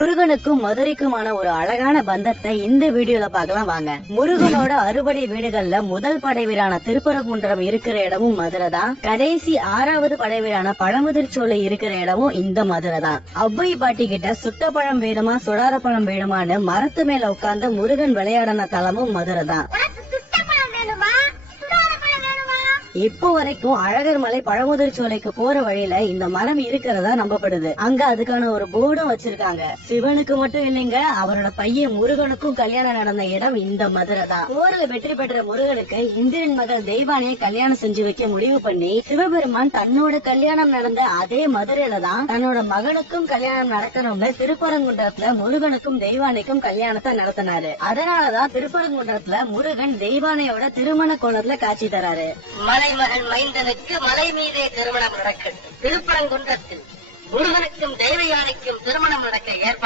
முருகனுக்கும் மதுரைக்குமான ஒரு அழகான பந்தத்தை இந்த வீடியோல பார்க்கலாம் வாங்க. முருகனோட அறுபடை வீடுகள்ல முதல் படை வீடான திருப்பரங்குன்றம் இருக்கிற இடமும் மதுரை தான். கடைசி 6வது படை வீடான பழமுதிர்ச்சோலை இருக்கிற இடமும் இந்த மதுரை தான். அவ்வை பாட்டி கிட்ட சுட்ட பழம் வேணுமா சுடார பழம் வேணுமான்னு மரத்து மேல உட்கார்ந்து முருகன் விளையாடின தலமும் மதுரை தான். இப்போ வரைக்கும் அழகர் மலை பழமுதிர்ச்சோலைக்கு போற வழியில இந்த மரம் இருக்கிறதா நம்பப்படுது. அங்க அதுக்கான ஒரு போர்டும் வச்சிருக்காங்க. சிவனுக்கு மட்டும் இல்லைங்க, அவரோட பையன் முருகனுக்கும் கல்யாணம் நடந்த இடம் இந்த மதுரை தான். போர்ல வெற்றி பெற்ற முருகனுக்கு இந்திரன் மகள் தெய்வானையை கல்யாணம் செஞ்சு வைக்க முடிவு பண்ணி சிவபெருமான் தன்னோட கல்யாணம் நடந்த அதே மதுரையில தான் தன்னோட மகனுக்கும் கல்யாணம் நடத்தணும்னு திருப்பரங்குன்றத்துல முருகனுக்கும் தெய்வானைக்கும் கல்யாணத்தை நடத்தினாரு. அதனாலதான் திருப்பரங்குன்றத்துல முருகன் தெய்வானையோட திருமண கோலத்துல காட்சி தராரு. மகன் மைந்தனுக்கு மலை மீதே திருமணம் நடக்கட்டும். திருப்பரங்குன்றத்தில் முருகனுக்கும் தெய்வ யானைக்கும் திருமணம் நடக்க ஏற்பாடு